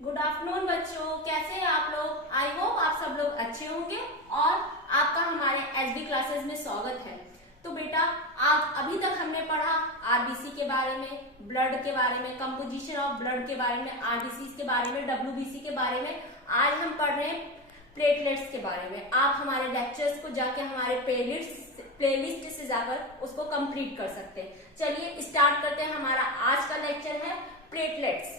Good afternoon बच्चों, कैसे हैं आप लोग। आई होप आप सब लोग अच्छे होंगे और आपका हमारे एसबी क्लासेस में स्वागत है। तो बेटा, आज अभी तक हमने पढ़ा आरबीसी के बारे में, ब्लड के बारे में, कंपोजिशन ऑफ ब्लड के बारे में, आरबीसी के बारे में, डब्ल्यूबीसी के बारे में। आज हम पढ़ रहे हैं प्लेटलेट्स के बारे में। आप हमारे लेक्चर्स को जाके हमारे प्लेलिस्ट से जाकर उसको कंप्लीट कर सकते हैं। चलिए स्टार्ट करते हैं। हमारा आज का लेक्चर है प्लेटलेट्स।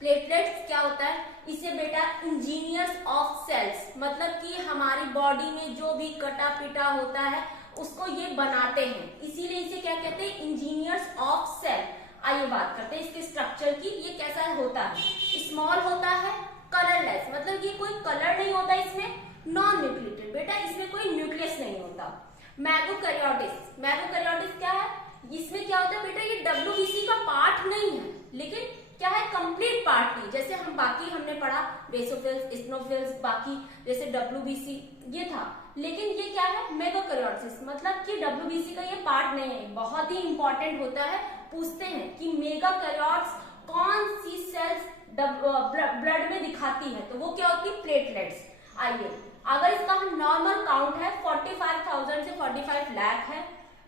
प्लेटलेट्स क्या होता है? इसे बेटा इंजीनियर्स ऑफ सेल्स, मतलब कि हमारी बॉडी में जो भी कटा पिटा होता है उसको ये बनाते हैं, इसीलिए इसे क्या कहते हैं? Engineers of cell. आइए बात करते हैं इसके स्ट्रक्चर की। ये कैसा होता है? स्मॉल होता है, कलरलेस, मतलब ये कोई कलर नहीं होता इसमें, नॉन न्यूक्लिएटेड, बेटा इसमें कोई न्यूक्लियस नहीं होता। मैगोकैरियोटिस क्या है? इसमें क्या होता है बेटा? ये डब्ल्यूबीसी का पार्ट नहीं है, लेकिन क्या है? कंप्लीट पार्ट नहीं। जैसे हम बाकी हमने पढ़ा बेसोफिल्स, इस्नोफिल्स, बाकी जैसे डब्ल्यूबीसी ये था, लेकिन ये क्या है? मेगाकैरियोटिस, मतलब कि डब्ल्यूबीसी का ये पार्ट नहीं है। बहुत ही इंपॉर्टेंट होता है। पूछते हैं कि मेगाकैरियोट्स कौन सी सेल्स ब्लड में दिखाती है, तो वो क्या होती है? प्लेटलेट्स। आइए, अगर इसका हम नॉर्मल काउंट है 45,000 से 45 लाख है।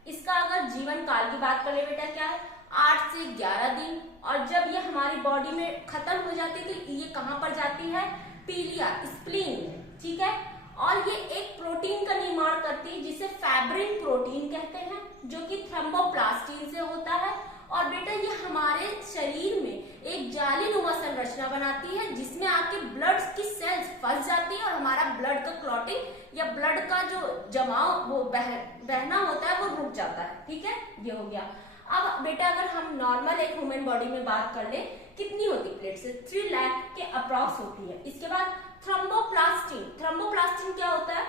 इसका अगर जीवन काल की बात करें बेटा, क्या है? 8 से 11 दिन। और जब ये हमारी बॉडी में खत्म हो जाती है तो ये कहां पर जाती है? पीलिया, स्प्लीन में, ठीक है। और ये एक प्रोटीन का निर्माण करती है जिसे फैब्रिन प्रोटीन कहते हैं, जो कि थ्रोम्बोप्लास्टिन से होता है। और बेटा ये हमारे शरीर में एक जालीनुमा संरचना बनाती है जिसमें आके ब्लड की सेल्स फंस जाती है और हमारा ब्लड का क्लॉटिंग या ब्लड का जो जमाव वो बहना होता है वो रुक जाता है, ठीक है। ये हो गया। अब बेटा अगर हम नॉर्मल एक ह्यूमन बॉडी में बात कर ले, कितनी होती प्लेट्स? 3 लाख के अप्रॉक्स होती है। इसके बाद थ्रोम्बोप्लास्टिन क्या होता है?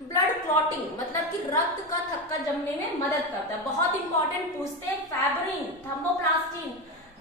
ब्लड क्लॉटिंग, मतलब कि रक्त का थक्का जमने में मदद करता है। बहुत इंपॉर्टेंट पूछते हैं, फैब्रिन, थ्रोम्बोप्लास्टिन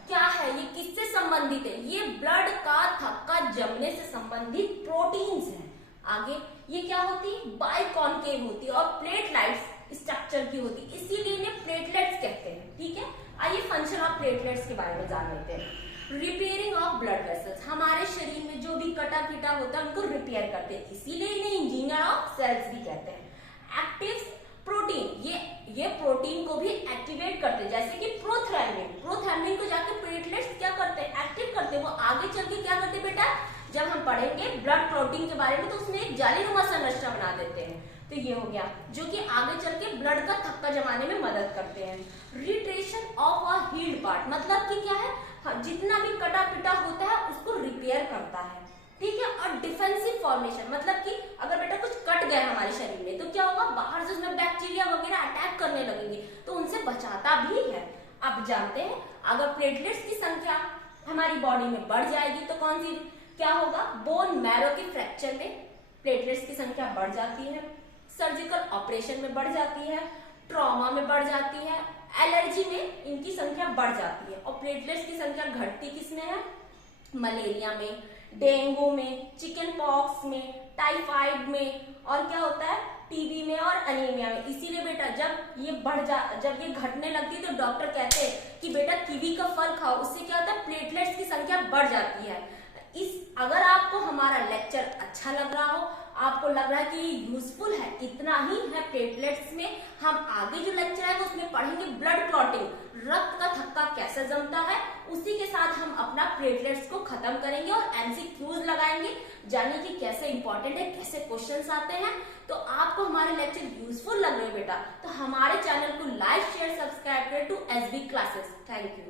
क्या है? ये किससे संबंधित है? ये ब्लड का थक्का जमने से संबंधित प्रोटीन्स है। आगे ये क्या होती है? बाइकॉन्केव होती है और प्लेटलेट्स स्ट्रक्चर की होती है, इसीलिए इन्हें प्लेटलेट्स कहते हैं, ठीक है। आइए फंक्शन ऑफ प्लेटलेट्स के बारे में जान लेते हैं। रिपेयरिंग ऑफ ब्लड वेसल्स, हमारे शरीर में जो भी कटा पिटा होता है उनको रिपेयर करते हैं, इसीलिए इन्हें इंजीनियर ऑफ सेल्स भी कहते हैं। एक्टिव प्रोटीन, ये प्रोटीन को भी एक्टिवेट करते हैं, जैसे कि प्रोथ्रोम्बिन को जाके प्लेटलेट्स क्या करते हैं? एक्टिव करते हैं। वो आगे चल के क्या करते हैं बेटा? जब हम पढ़ेंगे ब्लड क्लॉटिंग के बारे में तो उसमें एक जालीनुमा संरचना बना देते हैं। तो ये हो गया, जो कि आगे चल के ब्लड का थक्का जमाने में मदद करते हैं। Retention of a healed part, मतलब कि क्या है? जितना भी कटा पिटा होता है उसको रिपेयर करता है, ठीक है। और डिफेंसिव फॉर्मेशन, मतलब कि अगर बेटा कुछ कट गया हमारे शरीर में तो क्या होगा? बाहर से उसमें बैक्टीरिया वगैरह अटैक करने लगेंगे तो उनसे बचाता भी है। अब जानते हैं, अगर प्लेटलेट्स की संख्या हमारी बॉडी में बढ़ जाएगी तो कौन सी क्या होगा? बोन मैरो के फ्रैक्चर में प्लेटलेट्स की संख्या बढ़ जाती है, सर्जिकल ऑपरेशन में बढ़ जाती है, ट्रॉमा में बढ़ जाती है, एलर्जी में इनकी संख्या बढ़ जाती है। और प्लेटलेट्स की संख्या घटती किसमें है? मलेरिया में, डेंगू में, चिकन पॉक्स में, टाइफाइड में, और क्या होता है? टीबी में और अनीमिया में। इसीलिए बेटा जब ये घटने लगती है तो डॉक्टर कहते हैं कि बेटा कीवी का फल खाओ, उससे क्या होता है? प्लेटलेट्स की संख्या बढ़ जाती है। अगर आपको हमारा लेक्चर अच्छा लग रहा हो, आपको लग रहा है कि यूजफुल है, इतना ही है प्लेटलेट्स में, हम आगे जो लेक्चर है उसमें पढ़ेंगे ब्लड क्लॉटिंग, रक्त का थक्का कैसे जमता है। उसी के साथ हम अपना प्लेटलेट्स को खत्म करेंगे और एमसीक्यूज लगाएंगे, जानिए कि कैसे इंपॉर्टेंट है, कैसे क्वेश्चंस आते हैं। तो आपको हमारे लेक्चर यूजफुल लग रहे हैं बेटा, तो हमारे चैनल को लाइक शेयर सब्सक्राइब करें to SB classes. Thank you.